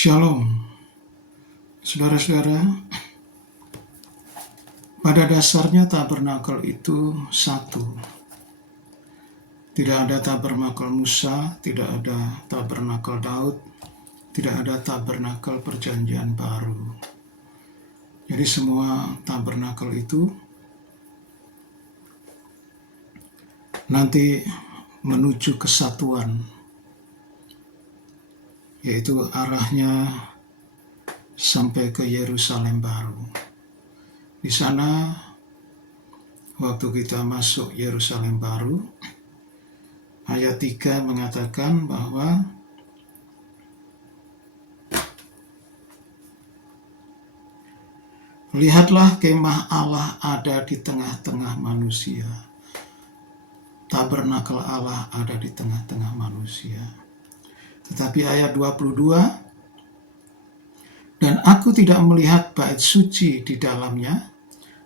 Shalom, saudara-saudara. Pada dasarnya tabernakel itu satu. Tidak ada tabernakel Musa, tidak ada tabernakel Daud, tidak ada tabernakel perjanjian baru. Jadi semua tabernakel itu nanti menuju kesatuan, yaitu arahnya sampai ke Yerusalem baru. Di sana, waktu kita masuk Yerusalem baru, ayat 3 mengatakan bahwa lihatlah kemah Allah ada di tengah-tengah manusia. Tabernakel Allah ada di tengah-tengah manusia. Tetapi ayat 22, dan aku tidak melihat bait suci di dalamnya,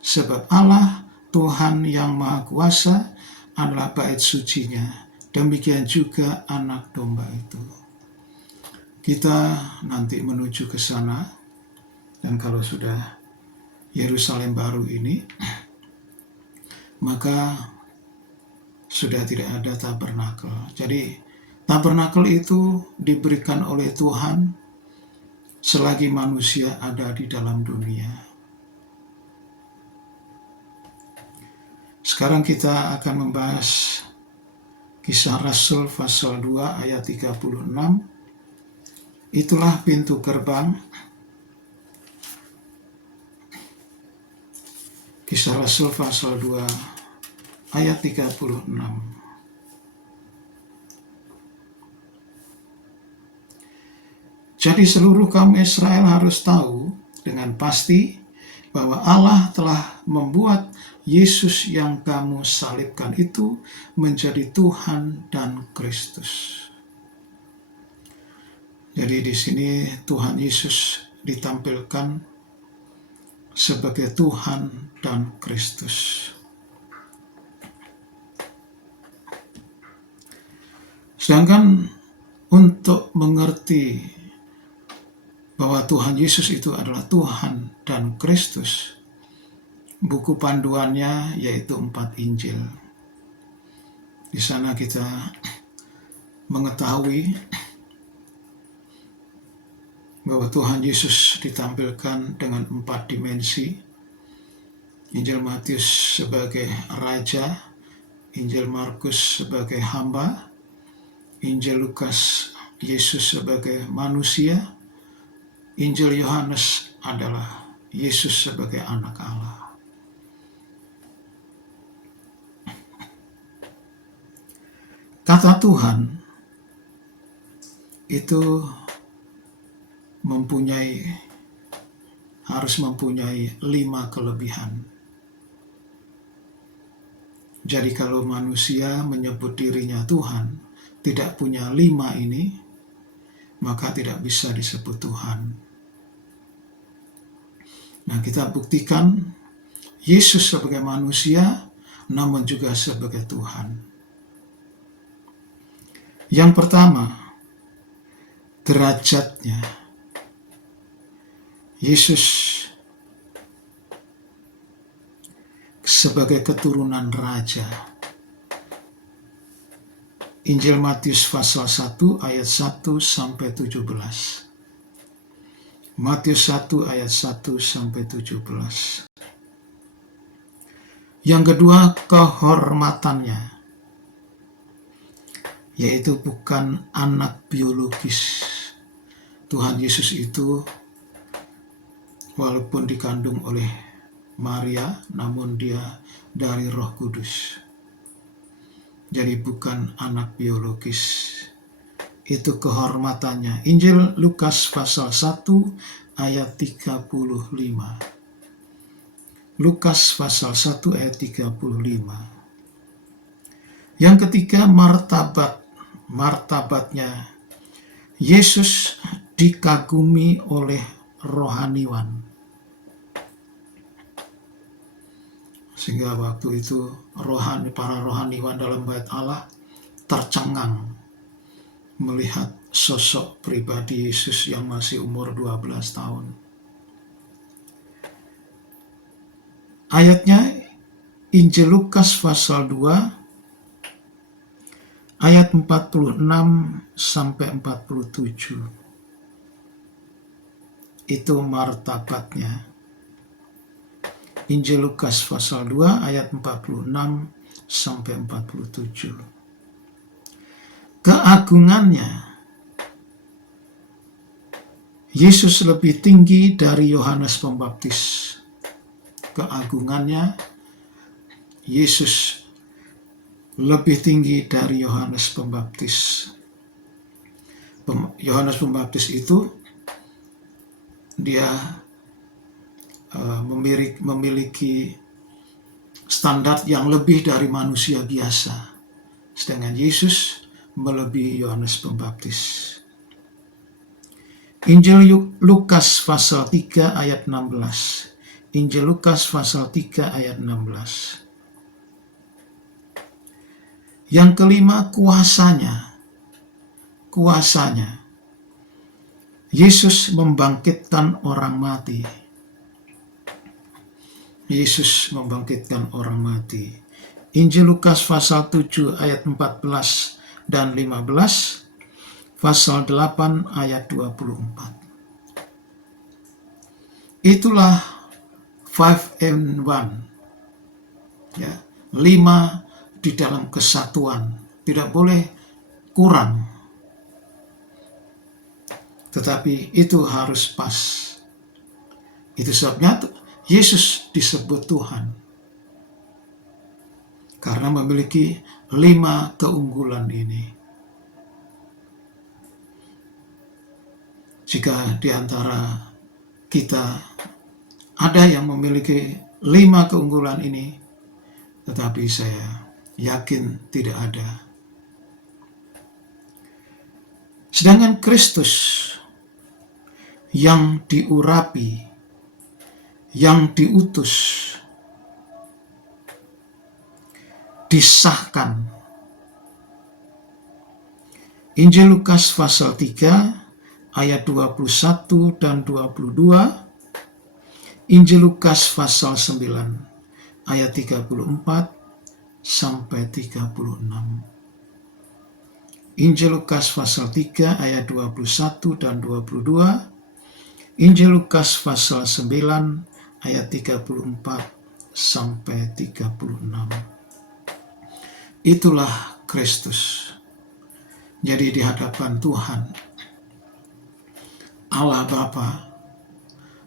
sebab Allah Tuhan yang Maha Kuasa adalah bait sucinya. Demikian juga anak domba itu. Kita nanti menuju ke sana, dan kalau sudah Yerusalem baru ini, maka sudah tidak ada tabernakel. Jadi tabernakel itu diberikan oleh Tuhan selagi manusia ada di dalam dunia. Sekarang kita akan membahas Kisah Rasul pasal 2 ayat 36. Itulah pintu gerbang. Kisah Rasul pasal 2 ayat 36. Jadi seluruh kaum Israel harus tahu dengan pasti bahwa Allah telah membuat Yesus yang kamu salibkan itu menjadi Tuhan dan Kristus. Jadi di sini Tuhan Yesus ditampilkan sebagai Tuhan dan Kristus. Sedangkan untuk mengerti bahwa Tuhan Yesus itu adalah Tuhan dan Kristus, buku panduannya yaitu 4 Injil. Di sana kita mengetahui bahwa Tuhan Yesus ditampilkan dengan 4 dimensi. Injil Matius sebagai Raja, Injil Markus sebagai hamba, Injil Lukas Yesus sebagai manusia, Injil Yohanes adalah Yesus sebagai anak Allah. Kata Tuhan itu harus mempunyai 5 kelebihan. Jadi kalau manusia menyebut dirinya Tuhan, tidak punya 5 ini, maka tidak bisa disebut Tuhan. Nah, kita buktikan Yesus sebagai manusia, namun juga sebagai Tuhan. Yang pertama, derajatnya. Yesus sebagai keturunan raja. Injil Matius pasal 1 ayat 1 sampai 17. Matius 1 ayat 1 sampai 17. Yang kedua, kehormatannya, yaitu bukan anak biologis. Tuhan Yesus itu walaupun dikandung oleh Maria, namun dia dari Roh Kudus. Jadi bukan anak biologis. Itu kehormatannya. Injil Lukas pasal 1 ayat 35. Lukas pasal 1 ayat 35. Yang ketiga, martabatnya. Yesus dikagumi oleh rohaniwan. Sehingga waktu itu para rohaniwan dalam bait Allah tercengang melihat sosok pribadi Yesus yang masih umur 12 tahun. Ayatnya Injil Lukas pasal 2 ayat 46 sampai 47. Itu martabatnya. Injil Lukas pasal 2 ayat 46 sampai 47. Keagungannya, Yesus lebih tinggi dari Yohanes Pembaptis. Keagungannya, Yesus lebih tinggi dari Yohanes Pembaptis. Yohanes Pembaptis itu dia memiliki standar yang lebih dari manusia biasa, sedangkan Yesus melebihi Yohanes Pembaptis. Injil Lukas pasal 3 ayat 16. Injil Lukas pasal 3 ayat 16. Yang kelima, kuasanya. Yesus membangkitkan orang mati. Yesus membangkitkan orang mati. Injil Lukas pasal 7 ayat 14 dan 15, pasal 8 ayat 24. Itulah 5 in 1. Ya, 5 di dalam kesatuan, tidak boleh kurang, tetapi itu harus pas. Itu sebabnya Yesus disebut Tuhan, karena memiliki 5 keunggulan ini. Jika di antara kita ada yang memiliki 5 keunggulan ini, tetapi saya yakin tidak ada. Sedangkan Kristus yang diurapi, yang diutus, disahkan. Injil Lukas pasal 3 ayat 21 dan 22, Injil Lukas pasal 9 ayat 34 sampai 36. Injil Lukas pasal 3 ayat 21 dan 22, Injil Lukas pasal 9 ayat 34 sampai 36. Itulah Kristus. Jadi di hadapan Tuhan Allah Bapa,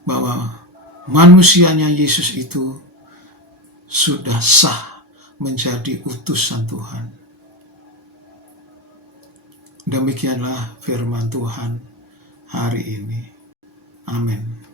bahwa manusianya Yesus itu sudah sah menjadi utusan Tuhan. Demikianlah firman Tuhan hari ini. Amin.